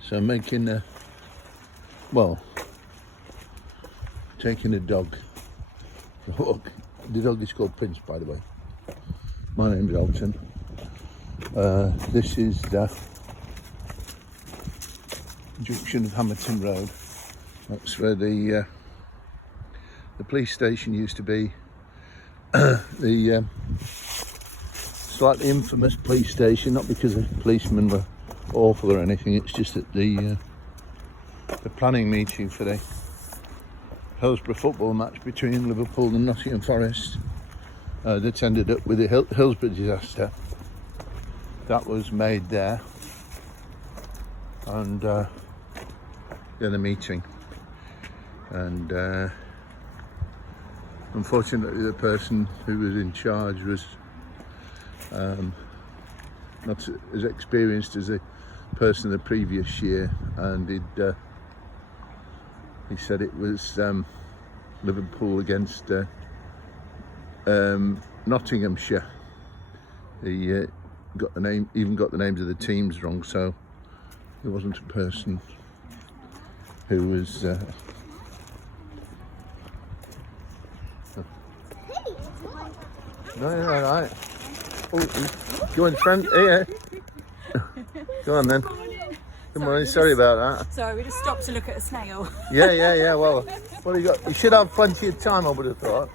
So I'm making taking a dog for a walk. The dog is called Prince, by the way. My name's Elton. This is the junction of Hamerton Road. That's where the police station used to be. The slightly infamous police station, not because the policemen were awful or anything, it's just that the planning meeting for the Hillsborough football match between Liverpool and Nottingham Forest that ended up with the Hillsborough disaster, that was made there. And the meeting, and unfortunately the person who was in charge was not as experienced as the person the previous year, and he said it was Liverpool against Nottinghamshire. He got the names of the teams wrong, so there wasn't a person who was no, you're all right. Oh, go on, friend. Here. Go on then. Good morning. Sorry about that. Sorry, we just stopped to look at a snail. Yeah. Well, you should have plenty of time, I would have thought.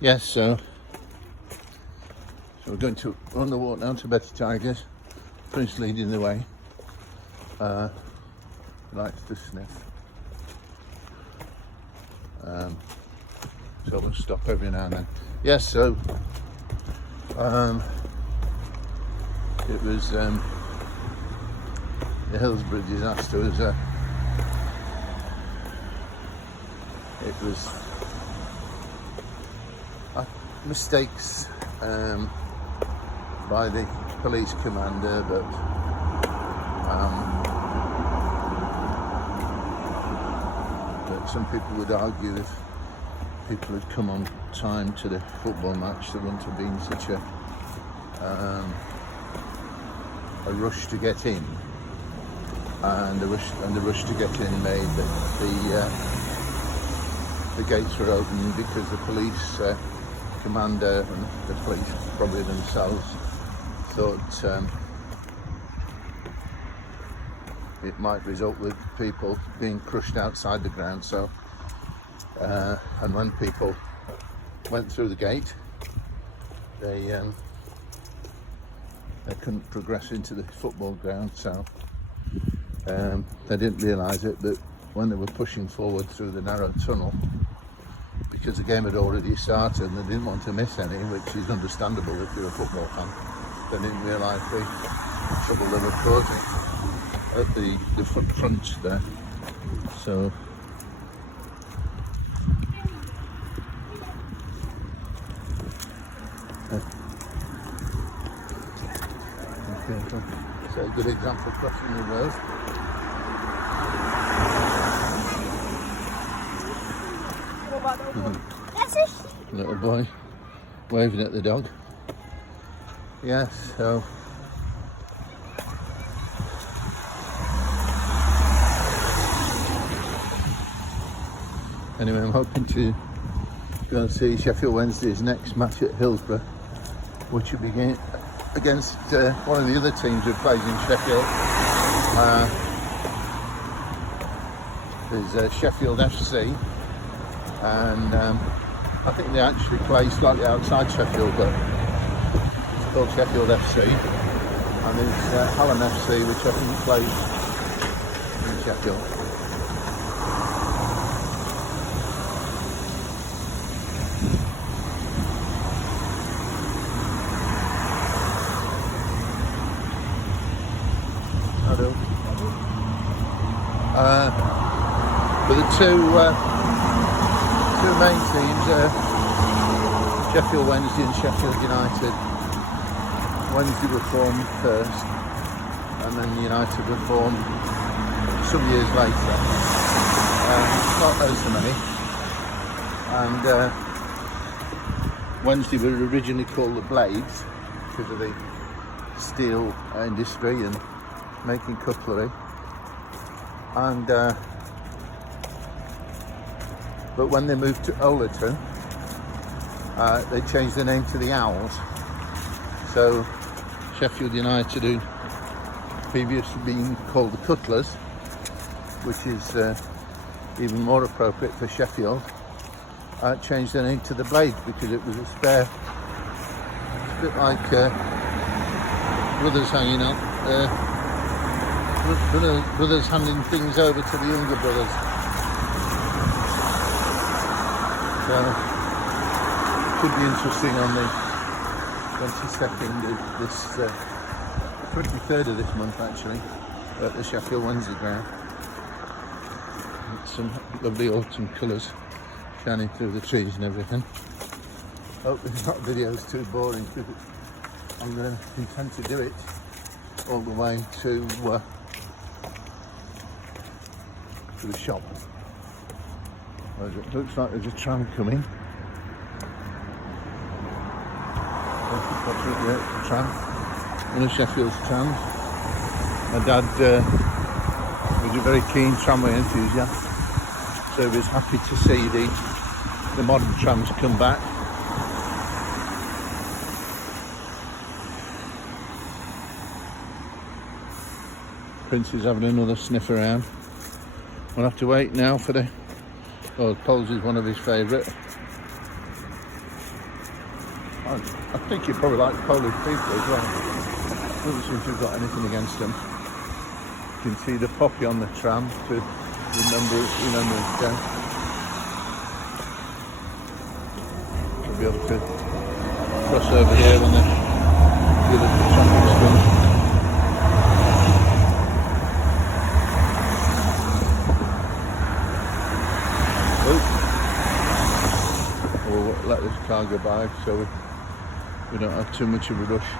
Yes, so we're going to on the walk down to Betty Tigers. Prince leading the way. Likes to sniff. So we'll stop every now and then. Yes, so it was the Hillsborough disaster was mistakes by the police commander, but some people would argue if people had come on time to the football match, there wouldn't have been such a rush to get in, and the rush to get in made that the gates were open because the police commander and the police probably themselves thought it might result with people being crushed outside the ground. So and when people went through the gate, they couldn't progress into the football ground, so they didn't realise it, but when they were pushing forward through the narrow tunnel, because the game had already started and they didn't want to miss any, which is understandable if you're a football fan, they didn't realise the trouble they were causing at the front there. So so a good example crossing the road. Little boy waving at the dog. Yes, so anyway, I'm hoping to go and see Sheffield Wednesday's next match at Hillsborough, which will be against one of the other teams who plays in Sheffield. There's Sheffield FC, and I think they actually play slightly outside Sheffield, but it's called Sheffield FC. And there's Hallam FC, which I think plays in Sheffield. But the two main teams are Sheffield Wednesday and Sheffield United. Wednesday were formed first, and then United were formed some years later. Not so many. And Wednesday were originally called the Blades because of the steel industry and making cutlery. And but when they moved to Ollerton, they changed the name to the Owls. So Sheffield United, who previously been called the Cutlers, which is even more appropriate for Sheffield, changed their name to the Blades because it was a spare. It's a bit like brothers hanging out, brothers handing things over to the younger brothers. So could be interesting on the 22nd of this, 23rd of this month actually, at the Sheffield Wednesday ground. Some lovely autumn colours shining through the trees and everything. Hope this video's too boring because I'm going to intend to do it all the way to the shop. It looks like there's a tram coming. Yeah, the tram. One of Sheffield's trams. My dad was a very keen tramway enthusiast, so he was happy to see the modern trams come back. Prince is having another sniff around. We'll have to wait now for the... Oh, Poles is one of his favourite. I think you probably like Polish people as well. Doesn't seem to have got anything against them. You can see the poppy on the tram to remember it's down. We'll be able to cross over here when the other traffic's done. We'll let this car go by so we don't have too much of a rush.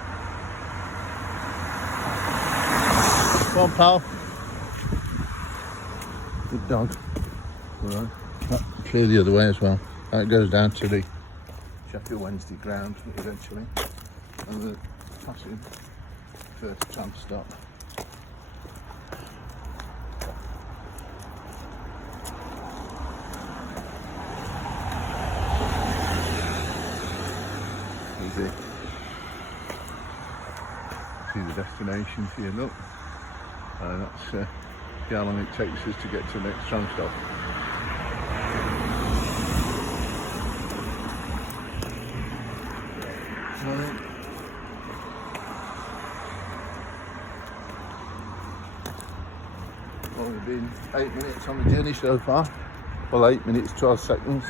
Come on, pal. Good dog. Alright. Clear the other way as well. That goes down to the Sheffield Wednesday ground eventually. And the passing first tram stop. See the destination here, look. That's see how long it takes us to get to the next tram stop. Well, we've been 8 minutes on the journey so far. Well, 8 minutes, 12 seconds.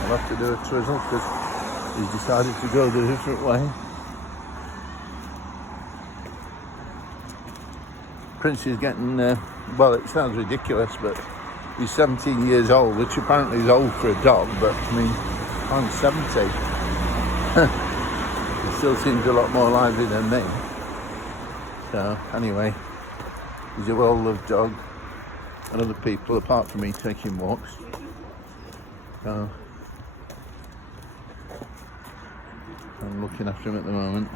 I'll have to do a twizzle because he's decided to go the different way. Prince is getting, well, it sounds ridiculous, but he's 17 years old, which apparently is old for a dog, but I mean, I'm 70. He still seems a lot more lively than me. So, anyway, he's a well-loved dog, and other people, apart from me, take him walks. So, I'm looking after him at the moment.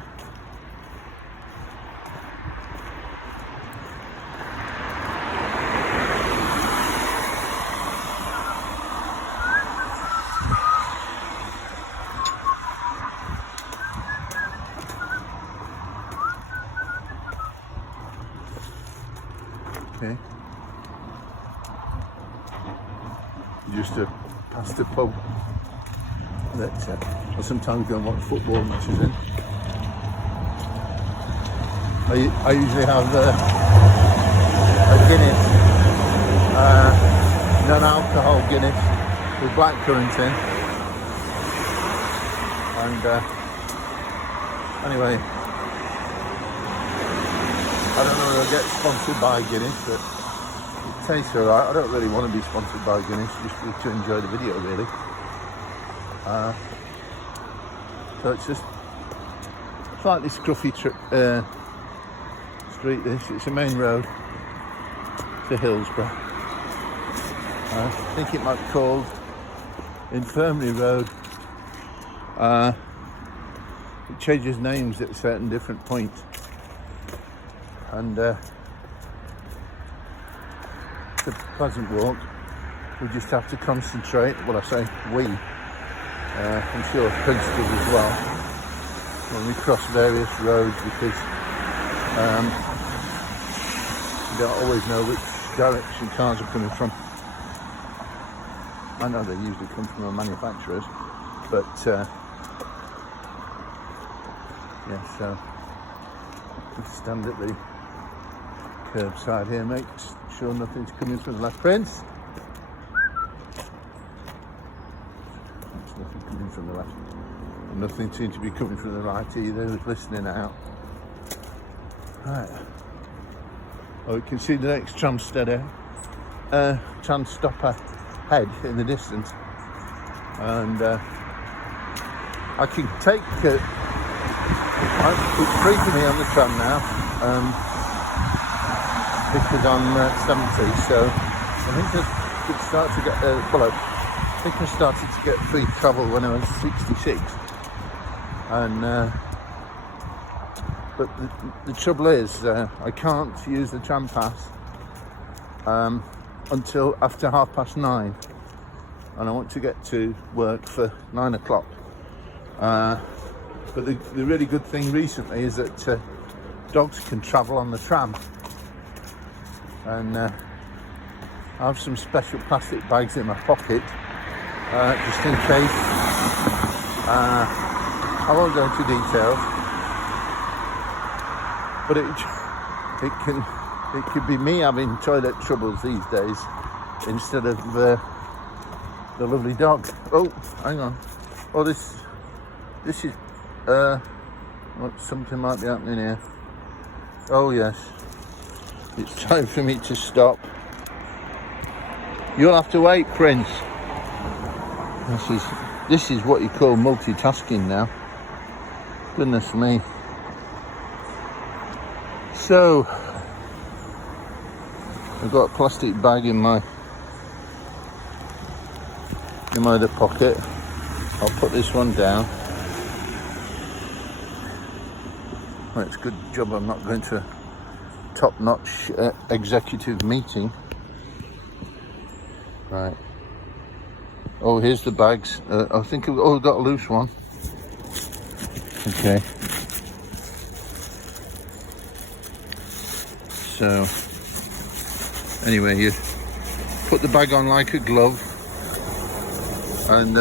Okay. Just past the pub that I sometimes go and watch football matches in. I usually have a Guinness, non-alcohol Guinness with blackcurrant in. And anyway, I don't know if I'll get sponsored by Guinness, but it tastes alright. I don't really want to be sponsored by Guinness, just to enjoy the video really. So it's just slightly scruffy street this. It's a main road to Hillsborough. I think it might be called Infirmary Road. It changes names at certain different points. And it's a pleasant walk. We just have to concentrate. Well, I say we. I'm sure Prince does as well. When we cross various roads, because you don't always know which direction cars are coming from. I know they usually come from the manufacturers, but yeah, so we stand at the curbside here, make sure nothing's coming from the left. Prince? There's nothing coming from the left. And nothing seems to be coming from the right either. Who's listening out? Right. Oh, you can see the next tram stop ahead in the distance. And I can take it's free for me on the tram now. Because I'm 70, so I think I could start to get, I think I started to get free travel when I was 66. And, but the trouble is, I can't use the tram pass until after 9:30. And I want to get to work for 9 o'clock. But the really good thing recently is that dogs can travel on the tram. And I have some special plastic bags in my pocket, just in case. I won't go into details, but it could be me having toilet troubles these days instead of the lovely dog. Oh, hang on. Oh, this is something might be happening here. Oh yes. It's time for me to stop. You'll have to wait, Prince. This is what you call multitasking now. Goodness me. So I've got a plastic bag in my other pocket. I'll put this one down. Well, it's a good job I'm not going to a top-notch executive meeting. Right. Oh, here's the bags. I think I've got a loose one. Okay. So, anyway, you put the bag on like a glove, and